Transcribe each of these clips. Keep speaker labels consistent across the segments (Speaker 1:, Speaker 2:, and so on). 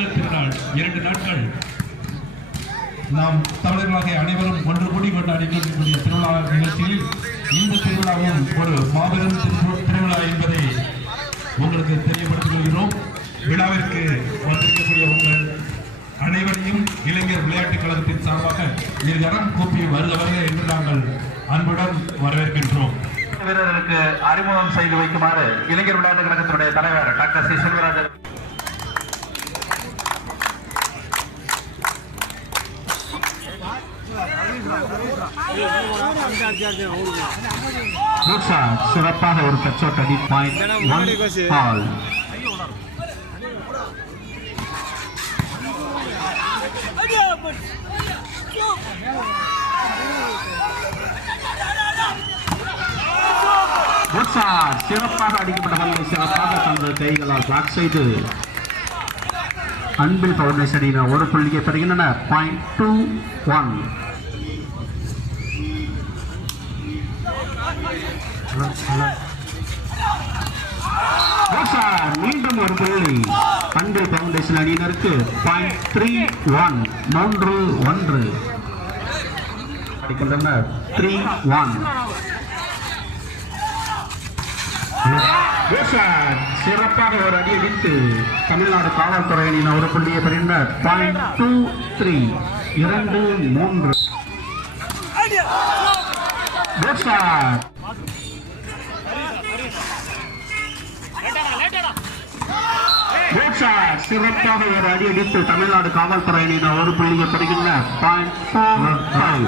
Speaker 1: பொங்கல் திருநாள் இரண்டு நாட்கள். நாம் தமிழர்களாக அனைவரும் ஒன்று கூடி கொண்டாடி கொண்டிருக்கூடிய திருவிழா நிகழ்ச்சியில் இந்த திருவிழாவும் ஒரு மாபெரும் திருவிழா என்பதை உங்களுக்கு தெரியப்படுத்திக் கொள்கிறோம் விழாவிற்கு வந்திருக்கக்கூடிய உங்கள் அனைவரையும் இளைஞர் விளையாட்டுக் கழகத்தின் சார்பாக இருகரம் கூப்பி வருக வருக என்று நாங்கள் அன்புடன் வரவேற்கின்றோம்.
Speaker 2: வீரர்களுக்கு அறிமுகம் செய்து வைக்குமாறு இளைஞர் விளையாட்டுக் கழகத்தினுடைய தலைவர் டாக்டர் சி. செல்வராஜன் சிறப்பாக ஒரு கச்சோட்ட அடி பாயிண்ட் ஆல் சிறப்பாக அடிக்கப்பட்ட பல்லை சிறப்பாக தனது கைகளால் பிளாக் செய்து அன்பில் பவுண்டேஷனின் ஒரு புள்ளியை பெறுகின்றனர். பாயிண்ட் டூ ஒன் மீண்டும் ஒரு புள்ளி அன்பில் பவுண்டேஷன் அணியினருக்கு பாயிண்ட் த்ரீ ஒன் மூன்று ஒன்று. த்ரீ ஒன் சிறப்பாக ஒரு அடி அடித்து தமிழ்நாடு காவல்துறையினர் ஒரு புள்ளியை பெறுகின்றனர். பாயிண்ட் டூ த்ரீ இரண்டு மூன்று. சிறப்பாக ஒரு அடி அடித்து தமிழ்நாடு காவல்துறையினர் ஒரு புள்ளியை பாயிண்ட் ஃபோர் ஃபைவ்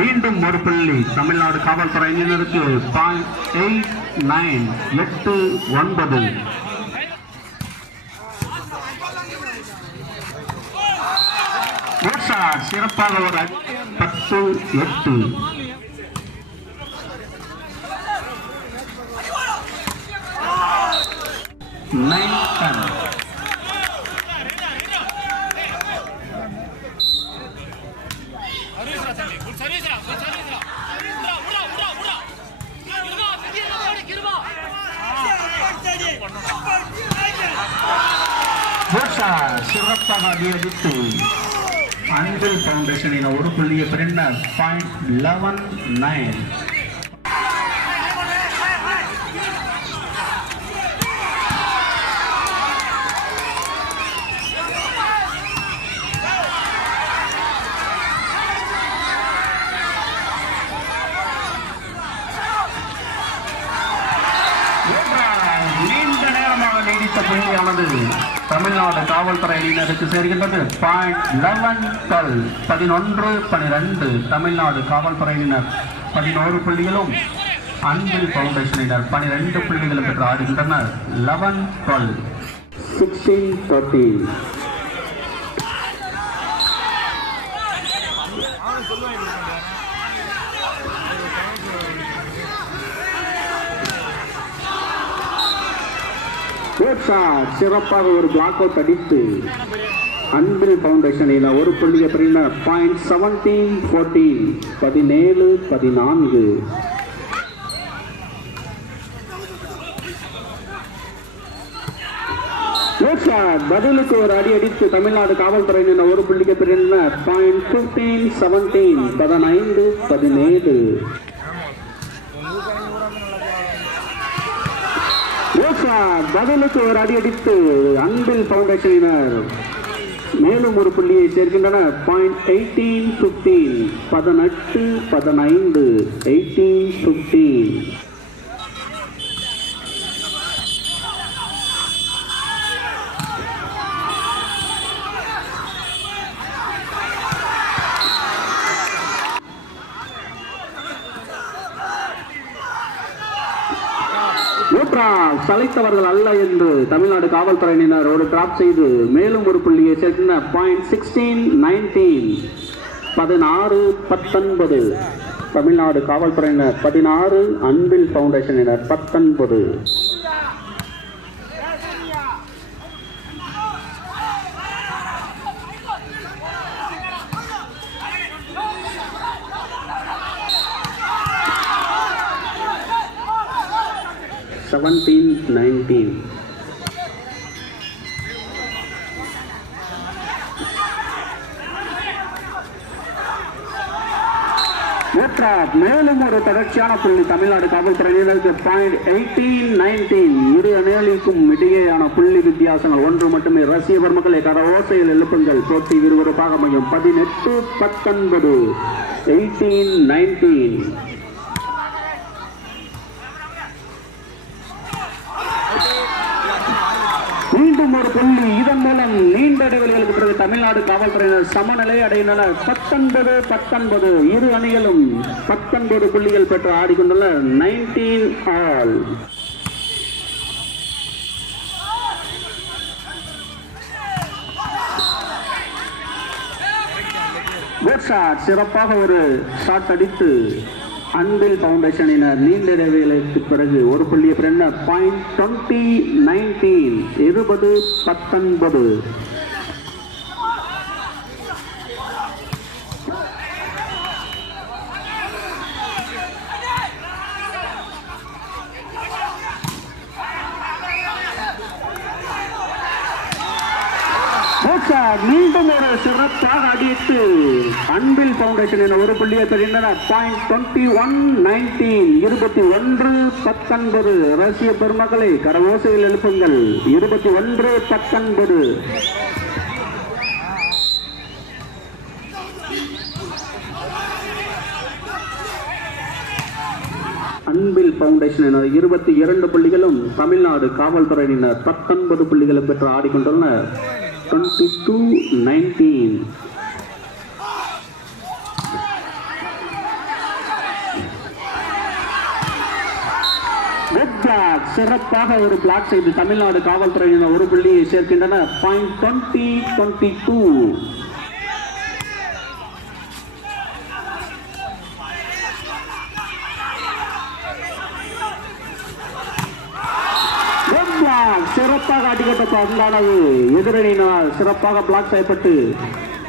Speaker 2: மீண்டும் ஒரு புள்ளி. தமிழ்நாடு காவல்துறையினருக்கு பாயிண்ட் எயிட் நைன் எட்டு ஒன்பது. சிறப்பாக ஒரு அடி. பத்து எட்டு நைன் டென் ஓட்ஸார் சிறப்பாக அடியடித்து அன்பில் ஃபவுண்டேஷனின் ஒரு புள்ளியை பெறுகின்ற பாயிண்ட் லெவன் நைன் புள்ளியானது தமிழ்நாடு காவல்துறையினருக்கு சேர்கின்றது. பாயிண்ட் லெவன் டுவெல் பதினொன்று பனிரெண்டு தமிழ்நாடு காவல்துறையினர் பதினோரு புள்ளிகளும் அன்பில் ஃபவுண்டேஷனினர் பனிரெண்டு புள்ளிகளும் பெற்று ஆடுகின்றனர். லெவன் டுவெல் சிக்ஸ்டீன் தேர்ட்டீன் சிறப்பாக ஒரு பிளாக் அவுட் அடித்து அன்பில் ஃபவுண்டேஷனில் ஒரு புள்ளியை பெறுகின்ற பாயிண்ட் செவன்டீன் ஃபோர்டீன் பதினேழு பதினான்கு. பதிலுக்கு ஒரு அடி அடித்து தமிழ்நாடு காவல்துறையினர் ஒரு புள்ளிக்கு பெறுகின்ற பாயிண்ட் பிப்டீன் செவன்டீன் பதினைந்து பதினேழு. ஓசா பதிலுக்கு ஒரு அடி அடித்து அன்பில் பவுண்டேஷனினர் மேலும் ஒரு புள்ளியை சேர்க்கின்றனர். பாயிண்ட் எயிட்டீன் பிப்டீன் பதினெட்டு பதினைந்து எயிட்டீன் பிப்டீன் சளைத்தவர்கள் அல்ல என்று தமிழ்நாடு காவல்துறையினர் ஒரு டிராப் செய்து மேலும் ஒரு புள்ளியை சேர்க்கின்ற பாயிண்ட் சிக்ஸ்டீன் நைன்டீன் பதினாறு பத்தொன்பது. தமிழ்நாடு காவல்துறையினர் பதினாறு அன்பில் ஃபவுண்டேஷனினர் பத்தொன்பது. செவன்டீன் நைன்டீன் மேலும் ஒரு தொடர்ச்சியான புள்ளி. தமிழ்நாடு காவல்துறையினருக்கு பாயிண்ட் எயிட்டீன் நைன்டீன் இரு அணிகளுக்கும் இடையேயான புள்ளி வித்தியாசங்கள் ஒன்று மட்டுமே. ரஷ்ய பெருமக்களை ஓசையில் எழுப்புங்கள். போட்டி விறுவிறுப்பாக அமையும். பதினெட்டு பத்தொன்பது எயிட்டீன் நைன்டீன் தமிழ்நாடு காவல்துறையினர் சமநிலை அடைகின்றனர் பத்தொன்பது பத்தொன்பது. இரு அணிகளும் பத்தொன்பது புள்ளிகள் பெற்று ஆடிக்கொண்டுள்ளனர் நைன்டீன் ஆல். குட் ஷாட் சிறப்பாக ஒரு ஷாட் அடித்து அன்பில் பவுண்டேஷனினர் நீண்ட இடைவேளைக்கு பிறகு ஒரு புள்ளிய பிறந்த பாயிண்ட் டுவெண்ட்டி நைன்டீன் இருபது பத்தொன்பது. மோசா மீண்டும் ஒரு சிறப்பாக அடித்து. அன்பில் பவுண்டேஷன் என ஒரு புள்ளியை பெறுகின்றனர் பாயிண்ட் டுவெண்ட்டி ஒன் நைன்டீன் இருபத்தி ஒன்று பத்தொன்பது. ரஷ்ய பெருமக்களை கரவோசையில் எழுப்புங்கள். இருபத்தி ஒன்று பத்தொன்பது. அன்பில் ஃபவுண்டேஷன் இருபத்தி இரண்டு புள்ளிகளும் தமிழ்நாடு காவல்துறையினர் பத்தொன்பது புள்ளிகளும் பெற்று ஆடிக்கொண்டுள்ளனர். டுவெண்ட்டி டூ நைன்டீன் சிறப்பாக ஒரு பிளாக் செய்து தமிழ்நாடு காவல்துறையினர் ஒரு புள்ளியை சேர்க்கின்றனர். பாயிண்ட் டுவெண்ட்டி டுவெண்ட்டி டூ சிறப்பாக அடிக்கப்பட்ட பந்தானது எதிரணியினால் சிறப்பாக பிளாக் செய்யப்பட்டு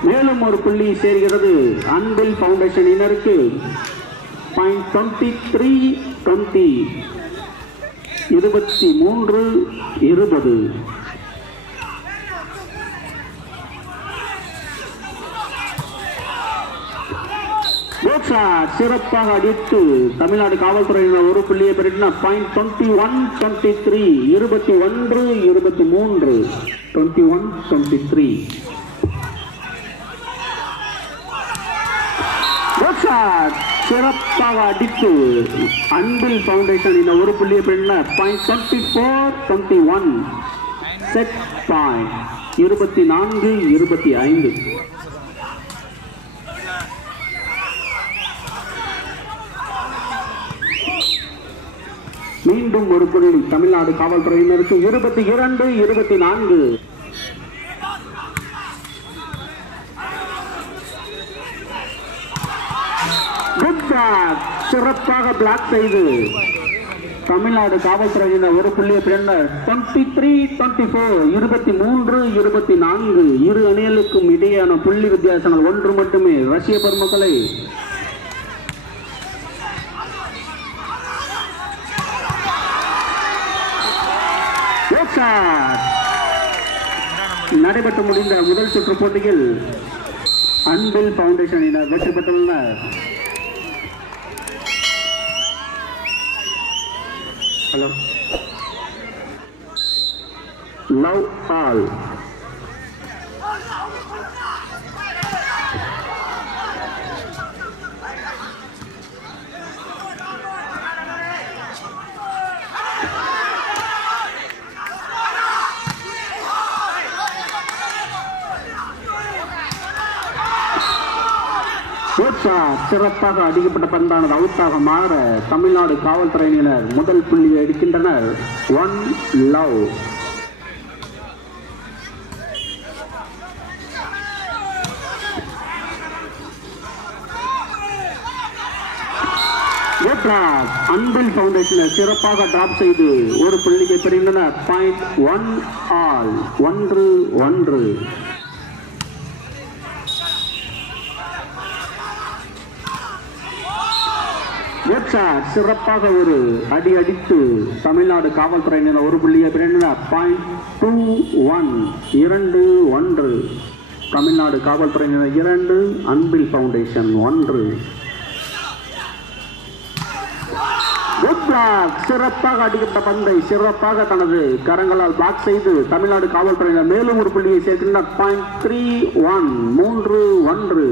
Speaker 2: மேலும் ஒரு புள்ளி சேர்கிறது. அன்பில் ஃபவுண்டேஷனினருக்கு பாயிண்ட் டுவெண்ட்டி த்ரீ டுவெண்ட்டி இருபத்தி மூன்று இருபது. சிறப்பாக அடித்து தமிழ்நாடு காவல்துறையினர் ஒரு புள்ளியை பெற்றினார் point twenty one twenty three இருபத்தி ஒன்று இருபத்தி மூன்று. டுவெண்ட்டி ஒன் டுவெண்ட்டி த்ரீ சிறப்பாக அடித்து அன்பில் ஃபவுண்டேஷன் இந்த ஒரு புள்ளியை பெற்றினார் point twenty four twenty one set point இருபத்தி நான்கு இருபத்தி ஐந்து. மீண்டும் ஒரு புள்ளி தமிழ்நாடு காவல்துறையினருக்கு இருபத்தி இரண்டு இருபத்தி நான்கு. சிறப்பாக பிளாக் செய்து. தமிழ்நாடு காவல்துறையினர் ஒரு புள்ளியை பின்னர் டுவெண்ட்டி த்ரீ டுவெண்ட்டி ஃபோர் இருபத்தி மூன்று இருபத்தி நான்கு. இரு அணிகளுக்கும் இடையேயான புள்ளி வித்தியாசங்கள் ஒன்று மட்டுமே. ரஷ்ய பெருமக்களை நடைபெற்று முடிந்த முதல் சுற்று போட்டியில் அன்பில் பவுண்டேஷனினர் வெற்றி பெற்றுள்ளனர். ஹலோ. லவ் ஆல் கோட்சா சிறப்பாக அடிக்கப்பட்ட பந்தானது அவுட்டாக மாற தமிழ்நாடு காவல்துறையினர் முதல் புள்ளியை எடுக்கின்றனர். ஒன் லவ் அன்பில் பவுண்டேஷனை சிறப்பாக டிராப் செய்து ஒரு புள்ளியை பெறுகின்றனர் பாயிண்ட் ஒன் ஆல் ஒன்று ஒன்று. Good சிறப்பாக ஒரு அடி அடித்து தமிழ்நாடு காவல்துறையினர் ஒரு புள்ளியை பிறந்தனர் பாயிண்ட் டூ ஒன் இரண்டு ஒன்று. தமிழ்நாடு காவல்துறையினர் இரண்டு அன்பில் ஃபவுண்டேஷன் ஒன்று. சிறப்பாக அடிக்கப்பட்ட பந்தை சிறப்பாக தனது கரங்களால் பிளாக் செய்து தமிழ்நாடு காவல்துறையினர் மேலும் ஒரு புள்ளியை சேர்க்கின்றனர் பாயிண்ட் த்ரீ ஒன் மூன்று ஒன்று.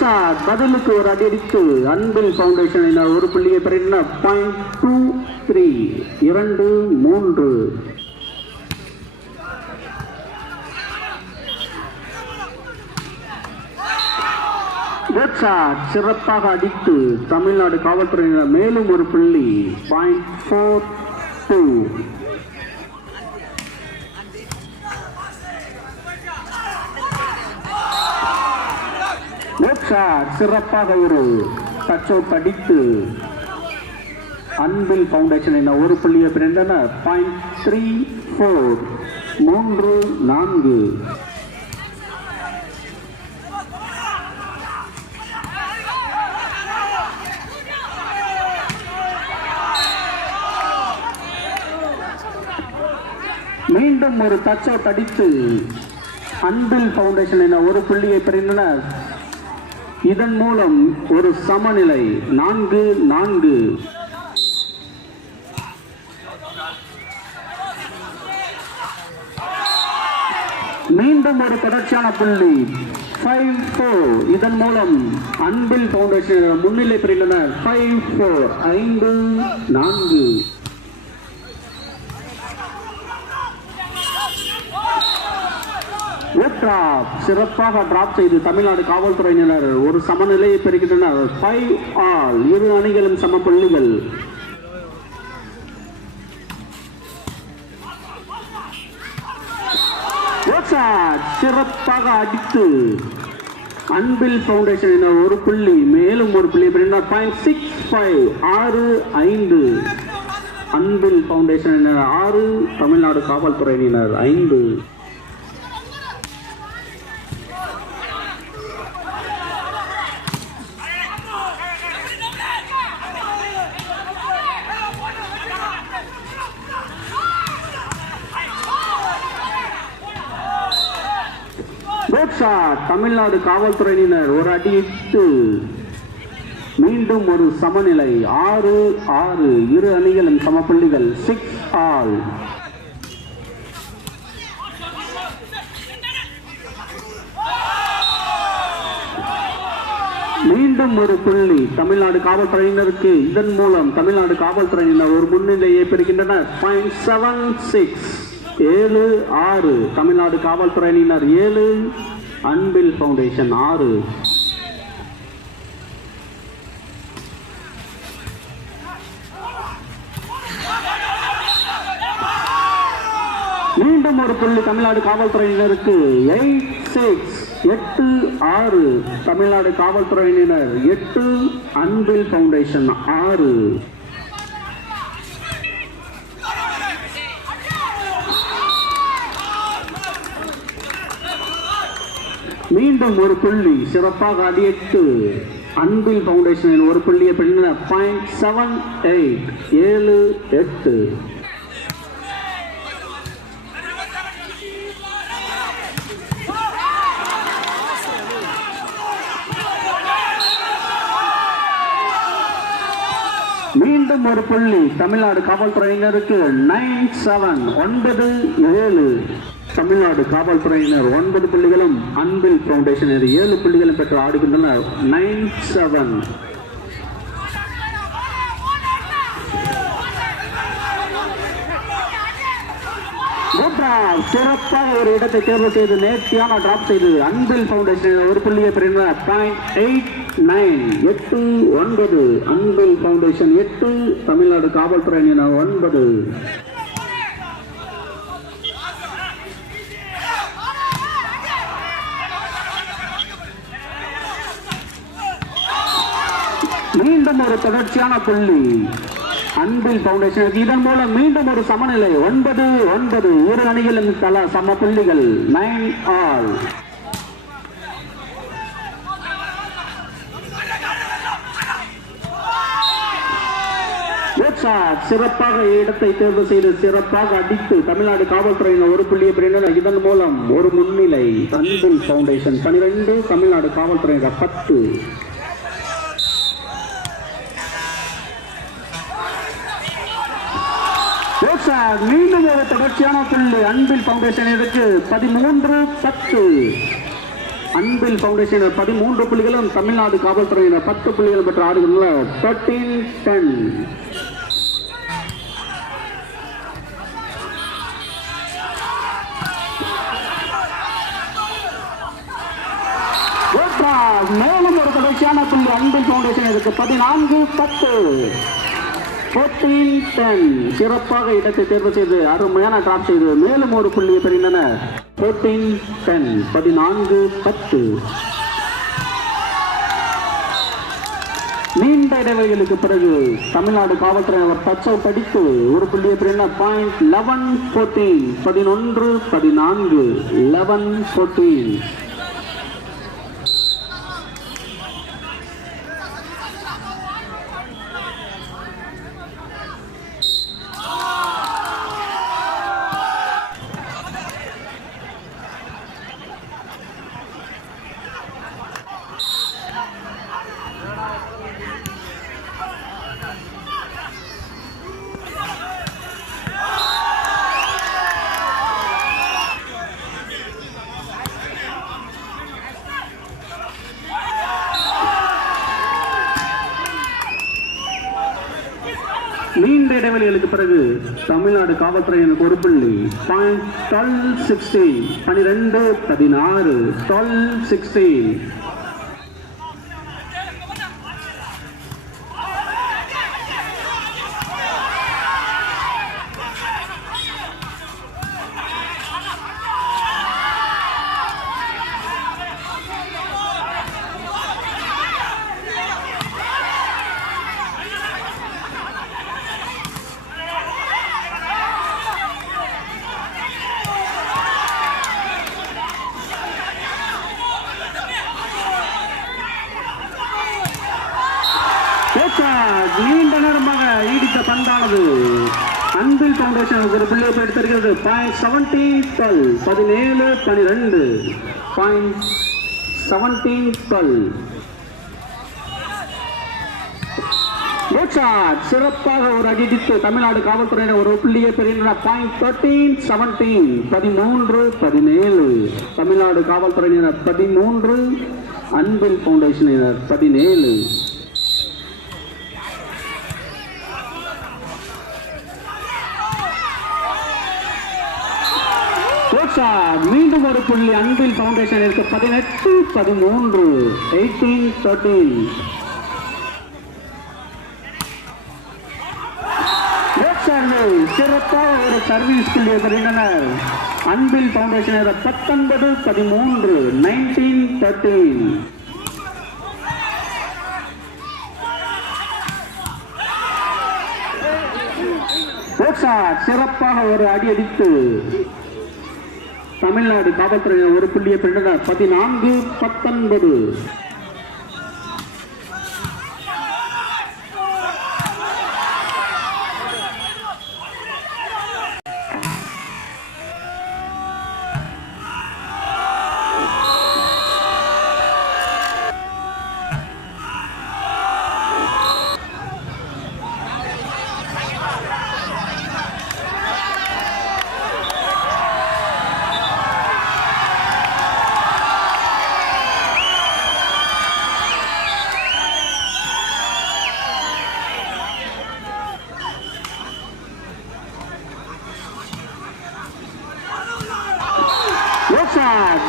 Speaker 2: Good பதிலுக்கு ஒரு அடி அடித்து அன்பில் பவுண்டேஷன் ஒரு புள்ளியை பெறுகின்ற பாயிண்ட் டூ த்ரீ இரண்டு மூன்று. சிறப்பாக அடித்து தமிழ்நாடு காவல்துறையினர் மேலும் ஒரு புள்ளி. பாயிண்ட் ஃபோர் டூ சிறப்பாக ஒரு டச் அவுட் அடித்து அன்பில் ஃபவுண்டேஷன் என ஒரு புள்ளியை பிறந்தன பாயிண்ட் த்ரீ ஃபோர் மூன்று நான்கு. மீண்டும் ஒரு டச் அவுட் அடித்து அன்பில் ஃபவுண்டேஷன் என ஒரு புள்ளியை பெறுகின்றனர் இதன் மூலம் ஒரு சமநிலை நான்கு நான்கு. மீண்டும் ஒரு தொடர்ச்சியான புள்ளி. ஃபைவ் ஃபோர் இதன் மூலம் அன்பில் பவுண்டேஷன் முன்னிலை பெறுகின்றனர் ஃபைவ் ஃபோர் ஐந்து நான்கு. டிராப் சிறப்பாக டிராப் செய்து தமிழ்நாடு காவல்துறையினர் ஒரு சமநிலையை பெறுகின்றனர். ஃபைவ் ஆல் இரு அணிகளும் சம புள்ளிகள். சிறப்பாக அடித்து அன்பில் ஃபவுண்டேஷன் என ஒரு புள்ளி மேலும் ஒரு புள்ளி பாயிண்ட் சிக்ஸ் ஃபைவ் ஆறு ஐந்து. அன்பில் ஃபவுண்டேஷன் என ஆறு தமிழ்நாடு காவல்துறையினர் ஐந்து. தமிழ்நாடு காவல்துறையினர் ஒரு அடியிட்டு மீண்டும் ஒரு சமநிலை. ஆறு ஆறு. இரு அணிகளும் சமப்புள்ளிகள். சிக்ஸ் ஆல் மீண்டும் ஒரு புள்ளி. தமிழ்நாடு காவல்துறையினருக்கு இதன் மூலம் தமிழ்நாடு காவல்துறையினர் ஒரு முன்னிலையை பெறுகின்றனர். பாயிண்ட் செவன் சிக்ஸ் ஏழு ஆறு. தமிழ்நாடு காவல்துறையினர் ஏழு அன்பில் ஃபவுண்டேஷன் ஆறு. மீண்டும் ஒரு புள்ளி தமிழ்நாடு காவல்துறையினருக்கு எயிட் சிக்ஸ் எட்டு ஆறு. தமிழ்நாடு காவல்துறையினர் எட்டு அன்பில் ஃபவுண்டேஷன் ஆறு. மீண்டும் ஒரு புள்ளி. சிறப்பாக அடியிட்டு. அன்பில் ஃபவுண்டேஷனின் ஒரு புள்ளியை பெற்ற பாயிண்ட் செவன் எயிட் ஏழு எட்டு. மீண்டும் ஒரு புள்ளி. தமிழ்நாடு காவல்துறையினருக்கு நைன் செவன் ஒன்பது ஏழு. தமிழ்நாடு காவல்துறையினர் ஒன்பது புள்ளிகளும் அன்பில் ஃபவுண்டேஷனர் ஏழு புள்ளிகளும் பெற்று ஆடுகின்றனர். நைன் செவன் சிறப்பாக ஒரு இடத்தை தேர்வு செய்து நேர்த்தியான டிராப் செய்து அன்பில் பவுண்டேஷன் ஒரு புள்ளியை பெறுகின்றனர். பாயிண்ட் எயிட் நைன் எட்டு ஒன்பது. அன்பில் ஃபவுண்டேஷன் எட்டு. தமிழ்நாடு காவல்துறையினர் ஒன்பது. ஒரு தொடர்ச்சியான புள்ளி. அன்பில் பவுண்டேஷன் இதன் மூலம் மீண்டும் ஒரு சமநிலை. ஒன்பது ஒன்பது. இரு அணிகளும் தலா சம புள்ளிகள். நைன் ஆல் சிறப்பாக இடத்தை தேர்வு செய்து சிறப்பாக அடித்து தமிழ்நாடு காவல்துறையினர் ஒரு புள்ளியை பெறுகின்றனர் இதன் மூலம் ஒரு முன்னிலை. அன்பில் பவுண்டேஷன் பனிரெண்டு தமிழ்நாடு காவல்துறையினர் பத்து. மீண்டும் ஒரு தொடர்ச்சியான புள்ளி அன்பில் பவுண்டேஷன் இதற்கு பதிமூன்று பத்து. அன்பில் பவுண்டேஷன் பதிமூன்று புள்ளிகளும் தமிழ்நாடு காவல்துறையினர் பத்து புள்ளிகள் பெற்ற ஆடுகள் தேர்ட்டீன் டென் மேலும் ஒரு தொடர்ச்சியான புள்ளி அன்பில் பவுண்டேஷன் இதற்கு பதினான்கு பத்து. ஃபோர்டீன் டென் சிறப்பாக இடத்தை தேர்வு செய்து அருமையான டிராப் செய்து மேலும் ஒரு புள்ளியை பெறுகின்றனர் ஃபோர்டீன் டென் பதினான்கு பத்து. நீண்ட இடைவெளிகளுக்கு பிறகு தமிழ்நாடு காவல்துறையினர் அவர் அவுட் படித்து ஒரு புள்ளியை பெறுகின்றனர் பாயிண்ட் லெவன் ஃபோர்டீன் பதினொன்று பதினான்கு. லெவன் ஃபோர்டீன் நீண்ட இடைவெளிகளுக்கு பிறகு தமிழ்நாடு காவல்துறையின் ஒரு புள்ளி பாயிண்ட் டுவெல் சிக்ஸ்டீன் பனிரெண்டு பதினாறு டுவெல் சிக்ஸ்டீன் கோச்சாக் நீண்ட நேரமாக நீடித்த பந்தானது அன்பில் ஒரு புள்ளியை எடுத்திருக்கிறது. பாயிண்ட் செவன்டி டுவெல் பதினேழு பனிரெண்டு. பாயிண்ட் செவன்டீன் டுவெல் சிறப்பாக ஒரு அடித்து தமிழ்நாடு காவல்துறையினர் ஒரு புள்ளியை பெறுகின்ற பாயிண்ட் தேர்ட்டீன் செவன்டீன் பதிமூன்று பதினேழு. தமிழ்நாடு காவல்துறையினர் பதிமூன்று. அன்பில் பவுண்டேஷனினர் பதினேழு. பதினோரு புள்ளி அன்பில் ஃபவுண்டேஷனிற்கு பதினெட்டு பதிமூன்று எயிட்டீன் தேர்ட்டீன் சிறப்பாக ஒரு சர்வீஸ் புள்ளி அன்பில் ஃபவுண்டேஷன் பத்தொன்பது பதிமூன்று நைன்டீன் தேர்ட்டீன் சிறப்பாக ஒரு அடி அடித்து தமிழ்நாடு காவல்துறையினர் ஒரு புள்ளியை பெற்றனர். பதினான்கு பத்தொன்பது.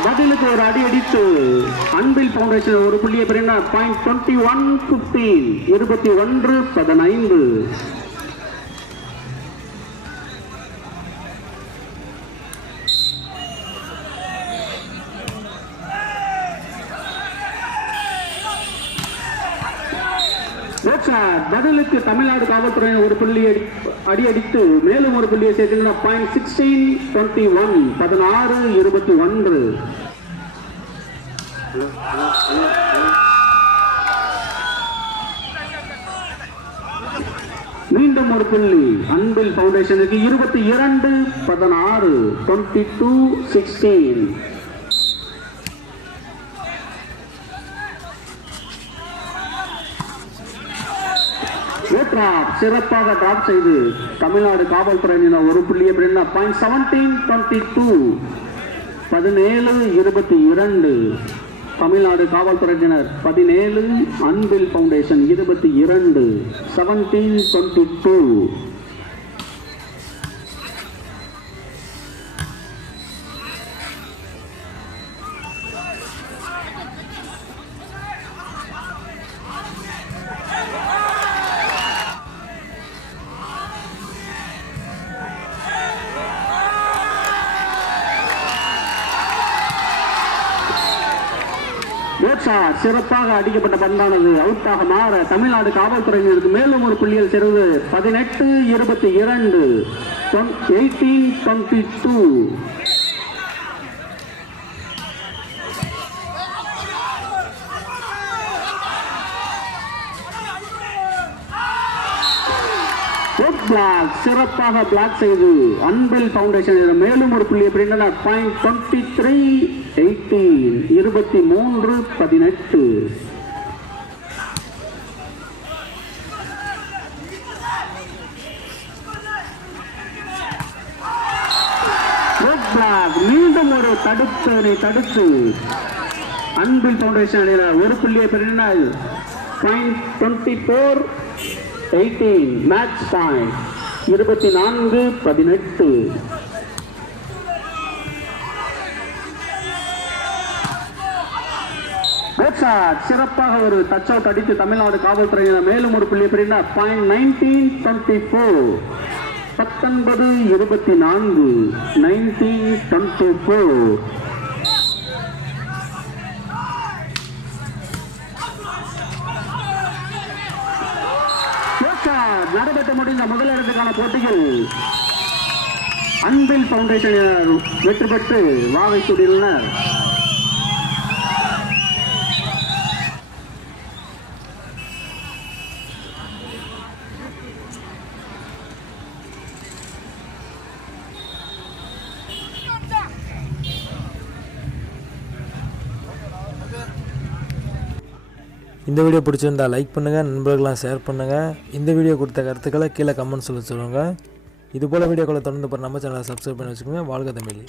Speaker 2: பதிலுக்கு ஒரு அடி அடித்து அன்பில் பவுண்டேஷன் ஒரு புள்ளியை பெறினார் பாயிண்ட் டுவெண்ட்டி ஒன் பிப்டீன் இருபத்தி ஒன்று பதினைந்து. பதிலுக்கு தமிழ்நாடு காவல்துறையினர் ஒரு புள்ளி அடி அடி அடித்து மேலும் ஒரு புள்ளியை சேர்த்துங்கன்னா பாயிண்ட் சிக்ஸ்டீன் டுவெண்ட்டி ஒன் பதினாறு இருபத்தி ஒன்று. மீண்டும் ஒரு புள்ளி. அன்பில் ஃபவுண்டேஷனுக்கு இருபத்தி இரண்டு பதினாறு டுவெண்ட்டி டூ சிக்ஸ்டீன் டிராப் சிறப்பாக டிராப் செய்து தமிழ்நாடு காவல்துறையினர் ஒரு புள்ளி அப்படின்னா பாயிண்ட் செவன்டீன் டுவெண்ட்டி டூ பதினேழு இருபத்தி இரண்டு. தமிழ்நாடு காவல்துறையினர் பதினேழு அன்பில் ஃபவுண்டேஷன் இருபத்தி இரண்டு. செவன்டீன் டுவெண்ட்டி டூ மோட்சா சிறப்பாக அடிக்கப்பட்ட பந்தானது அவுட்டாக மாற தமிழ்நாடு காவல்துறையினருக்கு மேலும் ஒரு புள்ளியில் செருவு பதினெட்டு இருபத்தி இரண்டு. எயிட்டீன் டுவெண்ட்டி டூ பிளாக் சிறப்பாக பிளாக் செய்து அன்பில் பவுண்டேஷன் மேலும் ஒரு புள்ளி எப்படின்னா பாயிண்ட் டுவெண்ட்டி த்ரீ எயிட்டீன் இருபத்தி மூன்று பதினெட்டு மீண்டும் ஒரு தடுப்பதனை தடுத்து. அன்பில் பவுண்டேஷன் அணியினர் ஒரு புள்ளியை பெறினால் point twenty four eighteen match point இருபத்தி நான்கு பதினெட்டு. கோட்சாட் சிறப்பாக ஒரு டச் அவுட் அடித்து தமிழ்நாடு காவல்துறையினர் மேலும் ஒரு புள்ளி எப்படின்னா பாயிண்ட் நைன்டீன் டுவெண்ட்டி ஃபோர் பத்தொன்பது இருபத்தி நான்கு. நைன்டீன் டுவெண்ட்டி ஃபோர் நடைபெற்று முடிந்த முதலிடத்துக்கான போட்டியில் அன்பில் பவுண்டேஷன் வெற்றி பெற்று வாகை சூடியுள்ளனர்
Speaker 3: இந்த வீடியோ பிடிச்சிருந்தா லைக் பண்ணுங்கள் நண்பர்களாம் ஷேர் பண்ணுங்கள் இந்த வீடியோ கொடுத்த கருத்துக்களை கீழே கமெண்ட் சொல்லி சொல்லுங்கள் இது போல் வீடியோக்களை தொடர்ந்து போகிற நம்ம சேனலை சப்ஸ்கிரைப் பண்ணி வச்சுக்கோங்க. வாழ்க தமிழ்.